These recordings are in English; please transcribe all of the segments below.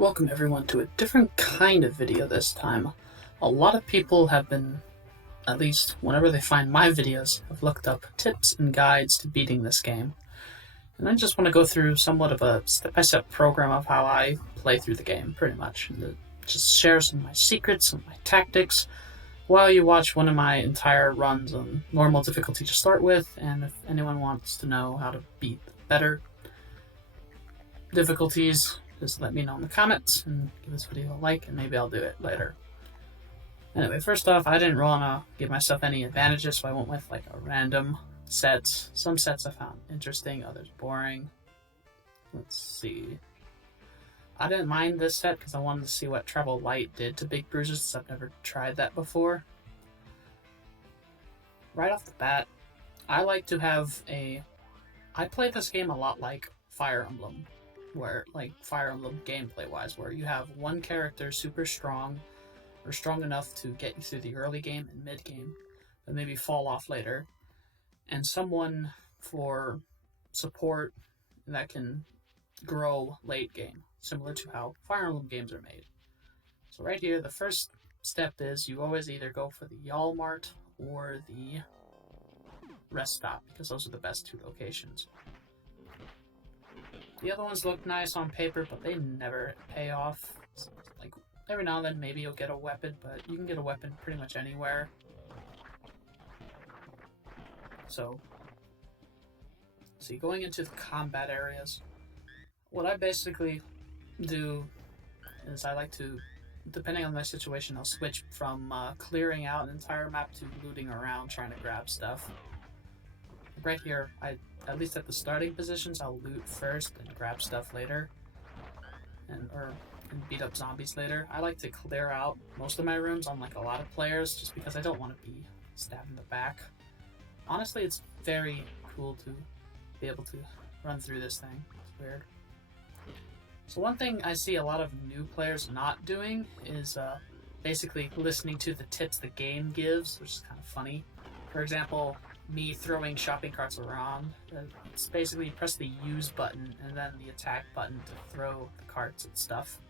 Welcome everyone to a different kind of video this time. A lot of people have been, at least whenever they find my videos, have looked up tips and guides to beating this game. And I just want to go through somewhat of a step-by-step program of how I play through the game, pretty much. And to just share some of my secrets, some of my tactics, while you watch one of my entire runs on normal difficulty to start with, and if anyone wants to know how to beat better difficulties, just let me know in the comments and give this video a like, and maybe I'll do it later. Anyway, first off, I didn't want to give myself any advantages, so I went with like a random set. Some sets I found interesting, others boring. Let's see. I didn't mind this set because I wanted to see what Travel Light did to big bruises, since I've never tried that before. Right off the bat, I like to have a... I play this game a lot like Fire Emblem, where like Fire Emblem gameplay wise, where you have one character super strong or strong enough to get you through the early game and mid game, but maybe fall off later, and someone for support that can grow late game, similar to how Fire Emblem games are made. So right here, the first step is you always either go for the Yall Mart or the Rest Stop, because those are the best two locations. The other ones look nice on paper, but they never pay off. So, like, every now and then maybe you'll get a weapon, but you can get a weapon pretty much anywhere. So, see, going into the combat areas, what I basically do is I like to, depending on my situation, I'll switch from clearing out an entire map to looting around trying to grab stuff. Right here, at least at the starting positions, I'll loot first and grab stuff later, and beat up zombies later. I like to clear out most of my rooms on like a lot of players, just because I don't want to be stabbed in the back. Honestly, it's very cool to be able to run through this thing. It's weird. So one thing I see a lot of new players not doing is basically listening to the tips the game gives, which is kind of funny. For example, me throwing shopping carts around. It's basically you press the use button and then the attack button to throw the carts and stuff.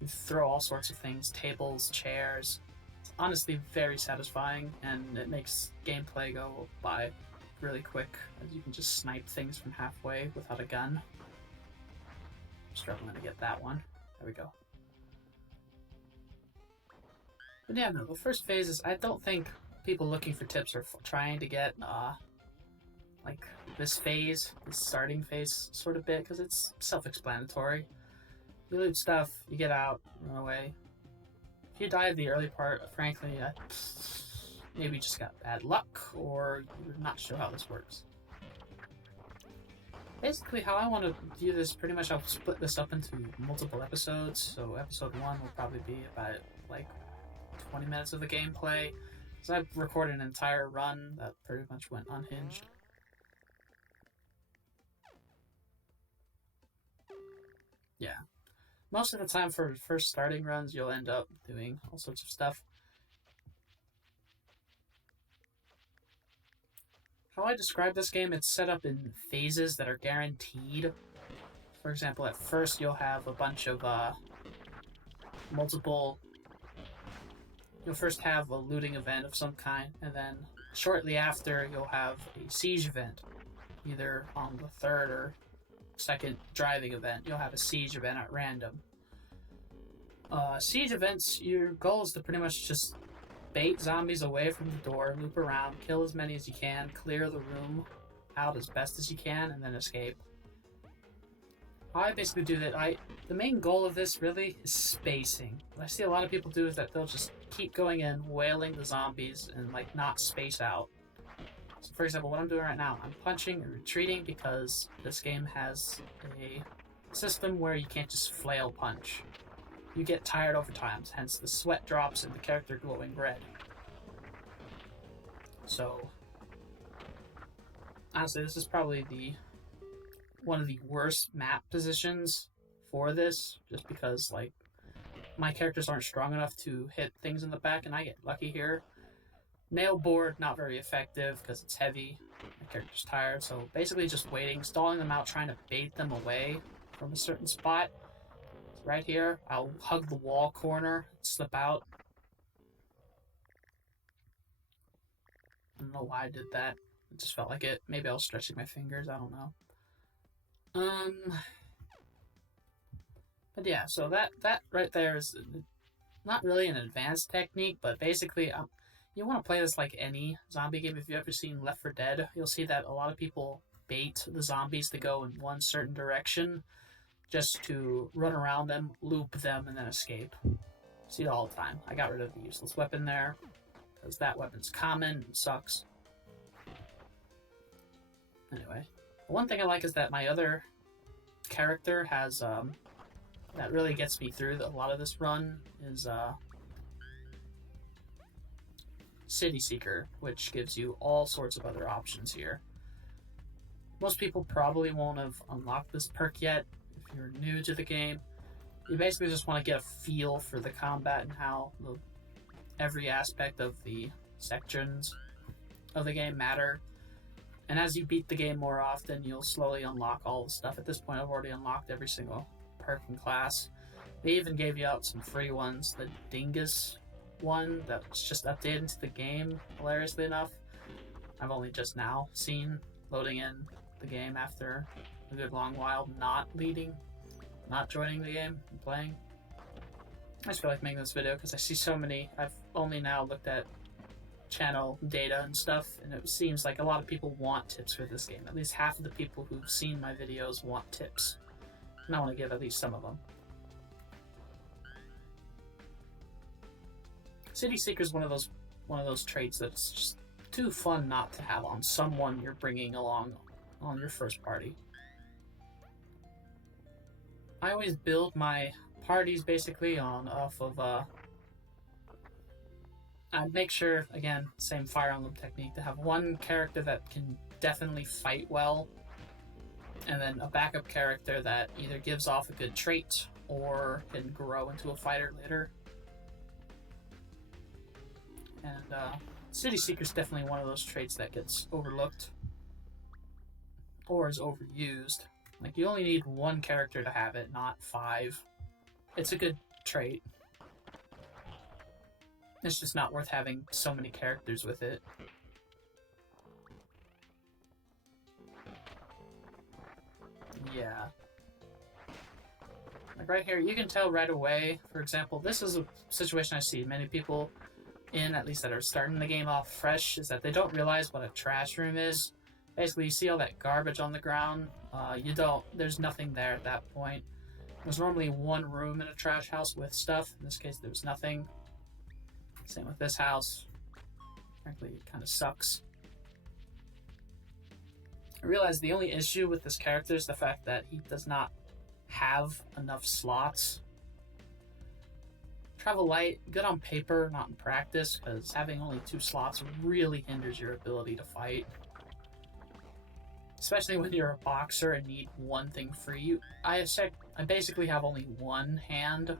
You throw all sorts of things, tables, chairs. It's honestly very satisfying, and it makes gameplay go by really quick, as you can just snipe things from halfway without a gun. I'm struggling to get that one. There we go. But yeah, no, the first phase is, I don't think people looking for tips are trying to get like this phase, this starting phase sort of bit, because it's self-explanatory. You loot stuff, you get out, run away. If you die at the early part, frankly, maybe you just got bad luck, or you're not sure how this works. Basically, how I want to do this, pretty much I'll split this up into multiple episodes. So episode 1 will probably be about like 20 minutes of the gameplay. So I've recorded an entire run that pretty much went unhinged. Yeah. Most of the time for first starting runs, you'll end up doing all sorts of stuff. How I describe this game, it's set up in phases that are guaranteed. For example, at first you'll have a bunch of You'll first have a looting event of some kind, and then shortly after you'll have a siege event. Either on the third or second driving event, you'll have a siege event at random. Siege events, your goal is to pretty much just bait zombies away from the door, loop around, kill as many as you can, clear the room out as best as you can, and then escape. I basically do that. The main goal of this really is spacing. What I see a lot of people do is that they'll just keep going in, wailing the zombies, and like not space out. So for example, what I'm doing right now, I'm punching and retreating because this game has a system where you can't just flail punch. You get tired over time, hence the sweat drops and the character glowing red. So honestly, this is probably one of the worst map positions for this, just because like my characters aren't strong enough to hit things in the back, and I get lucky here. Nail board, not very effective because it's heavy. My character's tired, so basically just waiting, stalling them out, trying to bait them away from a certain spot. right here, I'll hug the wall corner, slip out. I don't know why I did that. It just felt like it. Maybe I was stretching my fingers. I don't know. But yeah, so that right there is not really an advanced technique, but basically, you want to play this like any zombie game. If you've ever seen Left 4 Dead, you'll see that a lot of people bait the zombies to go in one certain direction just to run around them, loop them, and then escape. See it all the time. I got rid of the useless weapon there because that weapon's common and sucks. Anyway, one thing I like is that my other character has that really gets me through a lot of this run is City Seeker, which gives you all sorts of other options here. Most people probably won't have unlocked this perk yet if you're new to the game. You basically just want to get a feel for the combat and how every aspect of the sections of the game matter. And as you beat the game more often, you'll slowly unlock all the stuff. At this point, I've already unlocked every single perk and class. They even gave you out some free ones. The Dingus one that's just updated into the game, hilariously enough. I've only just now seen loading in the game after a good long while not joining the game and playing. I just feel like making this video because I see so many. I've only now looked at channel data and stuff, and it seems like a lot of people want tips for this game. At least half of the people who've seen my videos want tips, and I want to give at least some of them. City Seeker is one of those traits that's just too fun not to have on someone you're bringing along on your first party. I always build my parties basically off of I'd make sure, again, same Fire Emblem technique, to have one character that can definitely fight well, and then a backup character that either gives off a good trait or can grow into a fighter later. And City Seeker's definitely one of those traits that gets overlooked or is overused. Like, you only need one character to have it, not 5. It's a good trait. It's just not worth having so many characters with it. Yeah. Like right here, you can tell right away, for example, this is a situation I see many people in, at least that are starting the game off fresh, is that they don't realize what a trash room is. Basically, you see all that garbage on the ground. There's nothing there at that point. There's normally one room in a trash house with stuff. In this case, there was nothing. Same with this house. Frankly, it kind of sucks. I realize the only issue with this character is the fact that he does not have enough slots. Travel light, good on paper, not in practice, because having only 2 slots really hinders your ability to fight. Especially when you're a boxer and need one thing free. I basically have only one hand,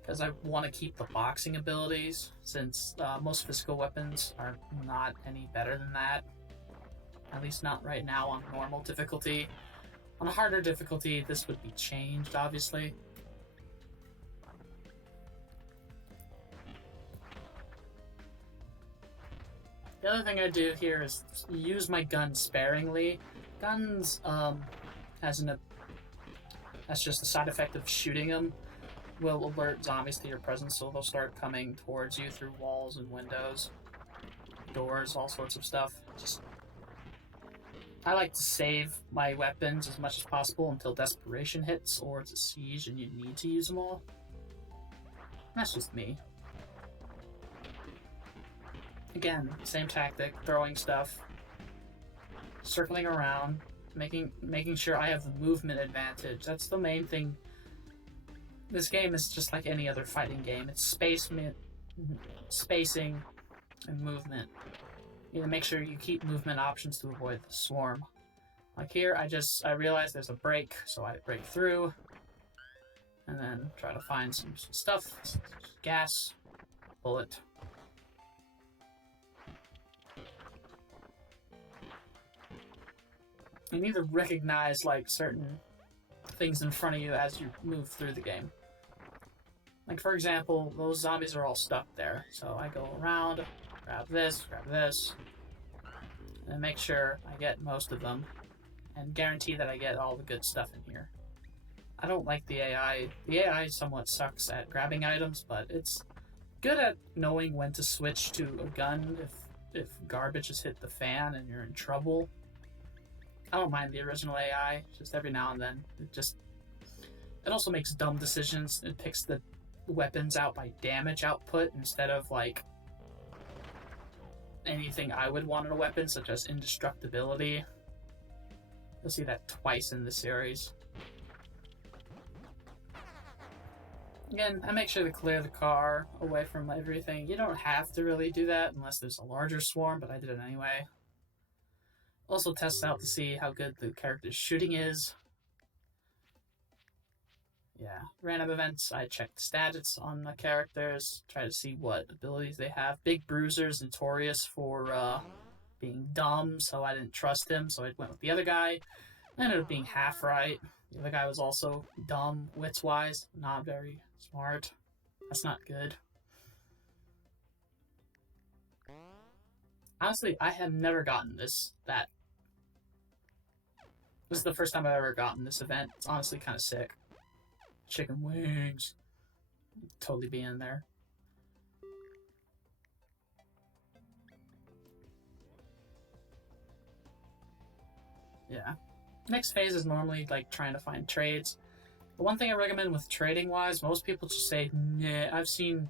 because I want to keep the boxing abilities, since most physical weapons are not any better than that. At least not right now on normal difficulty. On a harder difficulty, this would be changed, obviously. The other thing I do here is use my gun sparingly. Guns, that's just a side effect of shooting them, will alert zombies to your presence, so they'll start coming towards you through walls and windows, doors, all sorts of stuff. I like to save my weapons as much as possible until desperation hits, or it's a siege and you need to use them all. That's just me. Again, same tactic, throwing stuff, circling around, making sure I have the movement advantage. That's the main thing. This game is just like any other fighting game. It's spacing and movement. You need to make sure you keep movement options to avoid the swarm. Like here, I realize there's a break, so I break through, and then try to find some stuff, gas, bullet. You need to recognize like certain things in front of you as you move through the game. Like, for example, those zombies are all stuck there. So I go around, grab this, and make sure I get most of them, and guarantee that I get all the good stuff in here. I don't like the AI. The AI somewhat sucks at grabbing items, but it's good at knowing when to switch to a gun if garbage has hit the fan and you're in trouble. I don't mind the original AI, just every now and then. It also makes dumb decisions. It picks the weapons out by damage output instead of, like, anything I would want in a weapon, such as indestructibility. You'll see that twice in the series. Again, I make sure to clear the car away from everything. You don't have to really do that unless there's a larger swarm, but I did it anyway. Also test out to see how good the character's shooting is. Yeah, random events, I check the stats on the characters, try to see what abilities they have. Big Bruiser's notorious for being dumb, so I didn't trust him, so I went with the other guy. I ended up being half right. The other guy was also dumb, wits-wise, not very smart. That's not good. Honestly, I have never gotten this is the first time I've ever gotten this event. It's honestly kind of sick. Chicken wings. Totally be in there. Yeah. Next phase is normally like trying to find trades. The one thing I recommend with trading wise, most people just say, nah. I've seen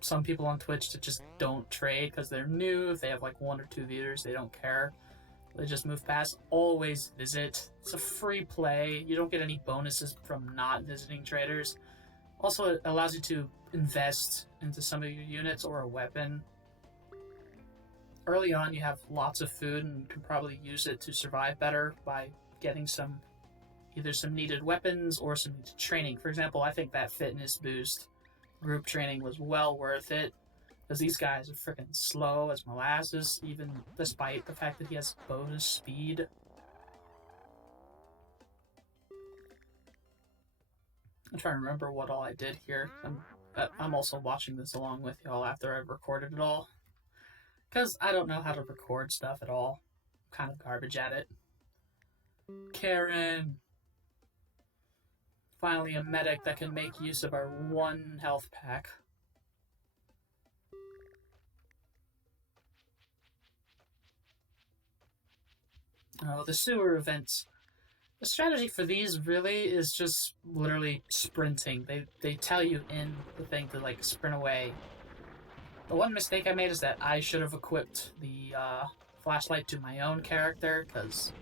some people on Twitch that just don't trade because they're new. If they have like 1 or 2 viewers, they don't care. They just move past. Always visit. It's a free play. You don't get any bonuses from not visiting traders. Also, it allows you to invest into some of your units or a weapon. Early on, you have lots of food and can probably use it to survive better by getting either some needed weapons or some needed training. For example, I think that fitness boost group training was well worth it, because these guys are freaking slow as molasses, even despite the fact that he has bonus speed. I'm trying to remember what all I did here. I'm also watching this along with y'all after I've recorded it all, because I don't know how to record stuff at all. I'm kind of garbage at it. Karen! Finally a medic that can make use of our 1 health pack. Oh, the sewer events. The strategy for these really is just literally sprinting. They tell you in the thing to like sprint away. The one mistake I made is that I should have equipped the flashlight to my own character, because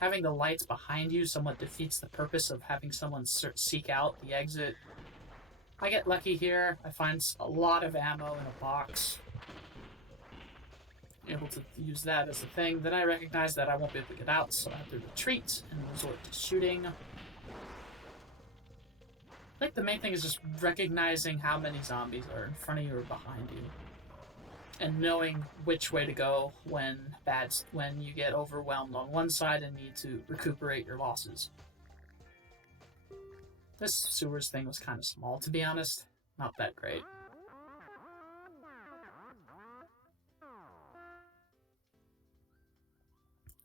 having the lights behind you somewhat defeats the purpose of having someone seek out the exit. I get lucky here. I find a lot of ammo in a box. Able to use that as a thing. Then I recognize that I won't be able to get out, so I have to retreat and resort to shooting. I think the main thing is just recognizing how many zombies are in front of you or behind you, and knowing which way to go when you get overwhelmed on one side and need to recuperate your losses. This sewers thing was kind of small, to be honest. Not that great.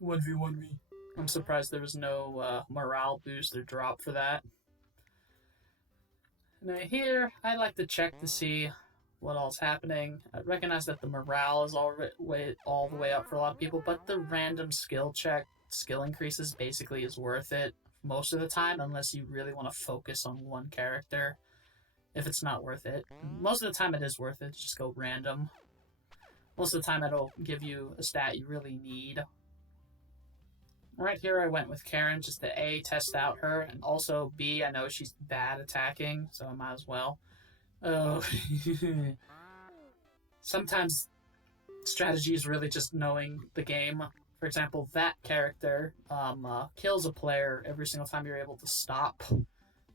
One v one me. I'm surprised there was no morale boost or drop for that. Now here, I like to check to see what all's happening. I recognize that the morale is all the way up for a lot of people, but the random skill increases basically is worth it most of the time, unless you really want to focus on one character. If it's not worth it, most of the time it is worth it. Just go random. Most of the time it'll give you a stat you really need. Right here I went with Karen just to A, test out her, and also B, I know she's bad attacking, so I might as well. Oh. Sometimes strategy is really just knowing the game. For example, that character kills a player every single time you're able to stop,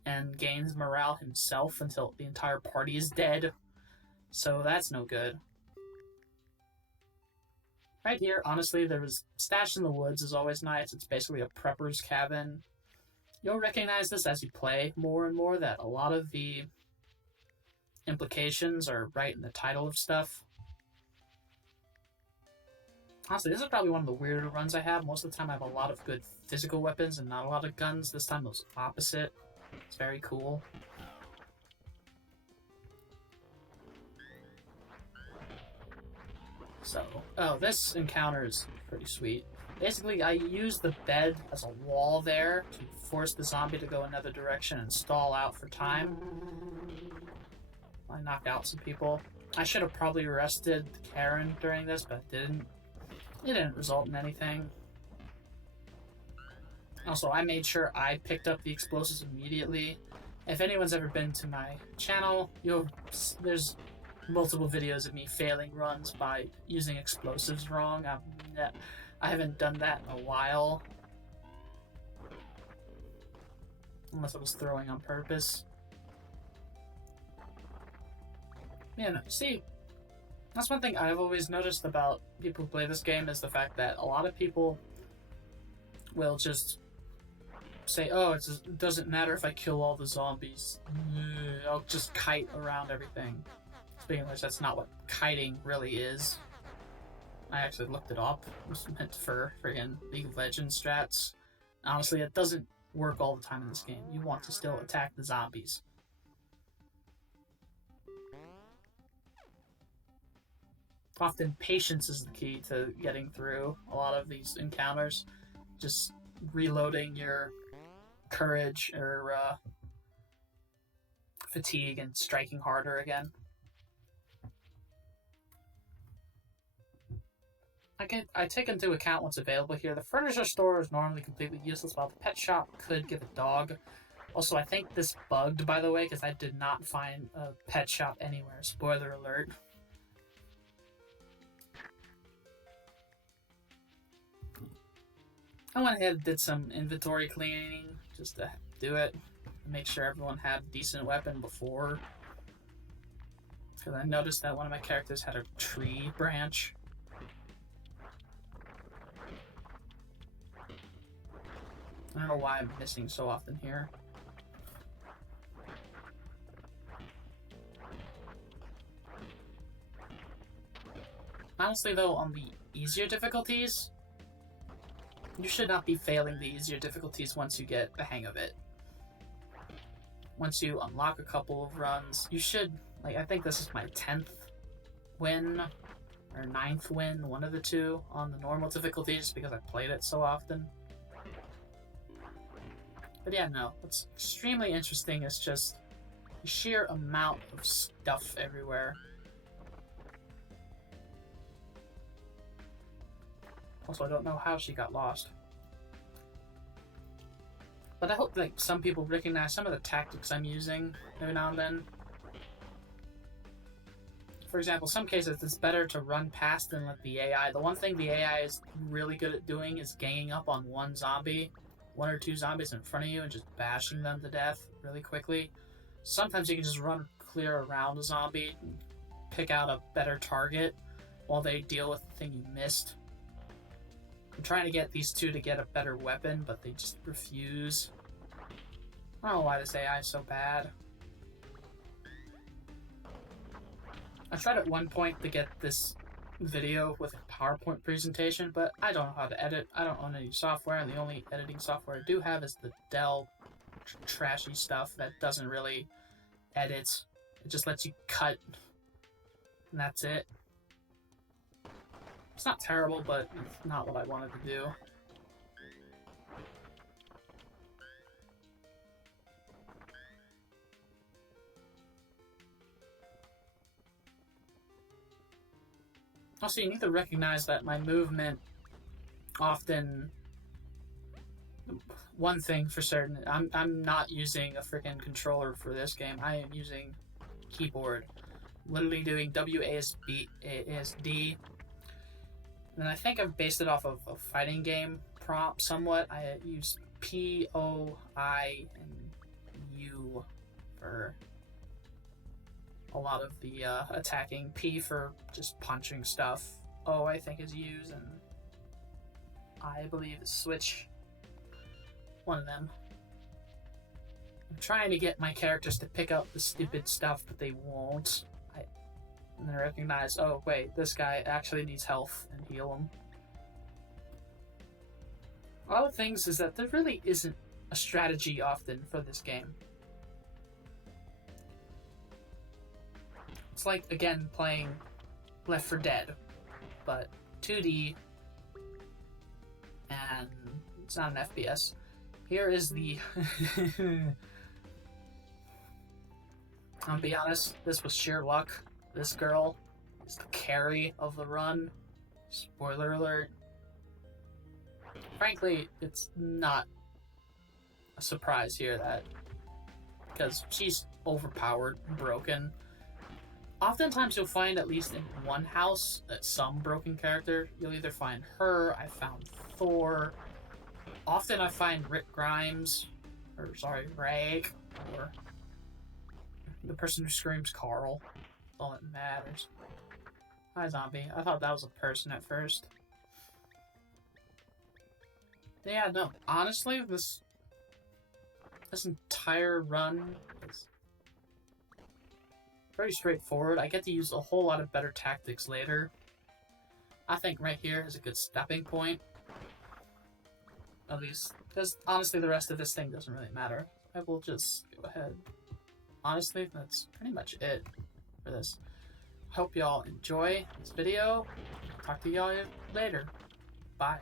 and gains morale himself until the entire party is dead. So that's no good. Right here, honestly, there was Stash in the Woods is always nice. It's basically a prepper's cabin. You'll recognize this as you play more and more, that a lot of the implications are right in the title of stuff. Honestly, this is probably one of the weirder runs I have. Most of the time I have a lot of good physical weapons and not a lot of guns. This time it was opposite. It's very cool. So, oh, this encounter is pretty sweet. Basically, I use the bed as a wall there to force the zombie to go another direction and stall out for time. I knock out some people. I should have probably arrested Karen during this, but I didn't. It didn't result in anything. Also, I made sure I picked up the explosives immediately. If anyone's ever been to my channel, there's multiple videos of me failing runs by using explosives wrong. I haven't done that in a while. Unless I was throwing on purpose. Man, see, that's one thing I've always noticed about people who play this game is the fact that a lot of people will just say, oh, it doesn't matter if I kill all the zombies. I'll just kite around everything. Speaking of which, that's not what kiting really is. I actually looked it up. It was meant for friggin' League of Legends strats. Honestly, it doesn't work all the time in this game. You want to still attack the zombies. Often patience is the key to getting through a lot of these encounters. Just reloading your courage or fatigue and striking harder again. I take into account what's available here. The furniture store is normally completely useless, while the pet shop could give a dog. Also, I think this bugged, by the way, because I did not find a pet shop anywhere. Spoiler alert. I went ahead and did some inventory cleaning just to do it. Make sure everyone had a decent weapon before. Because I noticed that one of my characters had a tree branch. I don't know why I'm missing so often here. Honestly, though, on the easier difficulties, you should not be failing the easier difficulties once you get the hang of it. Once you unlock a couple of runs, you should, like, I think this is my 10th win, or 9th win, one of the two, on the normal difficulties, because I played it so often. But yeah, no, what's extremely interesting is just the sheer amount of stuff everywhere. Also, I don't know how she got lost. But I hope like some people recognize some of the tactics I'm using every now and then. For example, some cases it's better to run past than let the AI. The one thing the AI is really good at doing is ganging up on one zombie, one or two zombies in front of you, and just bashing them to death really quickly. Sometimes you can just run clear around a zombie and pick out a better target while they deal with the thing you missed. I'm trying to get these two to get a better weapon, but they just refuse. I don't know why this AI is so bad. I tried at one point to get this video with a PowerPoint presentation, but I don't know how to edit. I don't own any software, and the only editing software I do have is the Dell trashy stuff that doesn't really edit. It just lets you cut, and that's it. It's not terrible, but it's not what I wanted to do. Also, you need to recognize that my movement often... One thing for certain, I'm not using a freaking controller for this game. I am using keyboard. Literally doing WASD. And I think I've based it off of a fighting game prompt somewhat. I use P, O, I, and U for a lot of the attacking. P for just punching stuff. O, I think, is use, and I believe is switch. One of them. I'm trying to get my characters to pick up the stupid stuff, but they won't. And then recognize, oh wait, this guy actually needs health, and heal him. All the things is that there really isn't a strategy often for this game. It's like, again, playing Left 4 Dead, but 2D, and it's not an FPS. Here is the... I'll be honest, this was sheer luck. This girl is the carry of the run. Spoiler alert. Frankly, it's not a surprise here that... because she's overpowered, broken. Oftentimes you'll find, at least in one house, that some broken character, you'll either find her, I found Thor. Often I find Rick Grimes, or sorry, Rake, or the person who screams Carl. All that matters. Hi, zombie. I thought that was a person at first. Yeah, no. Honestly, this entire run is very straightforward. I get to use a whole lot of better tactics later. I think right here is a good stepping point. At least, because honestly, the rest of this thing doesn't really matter. I will just go ahead. Honestly, that's pretty much it for this. Hope y'all enjoy this video. Talk to y'all later. Bye.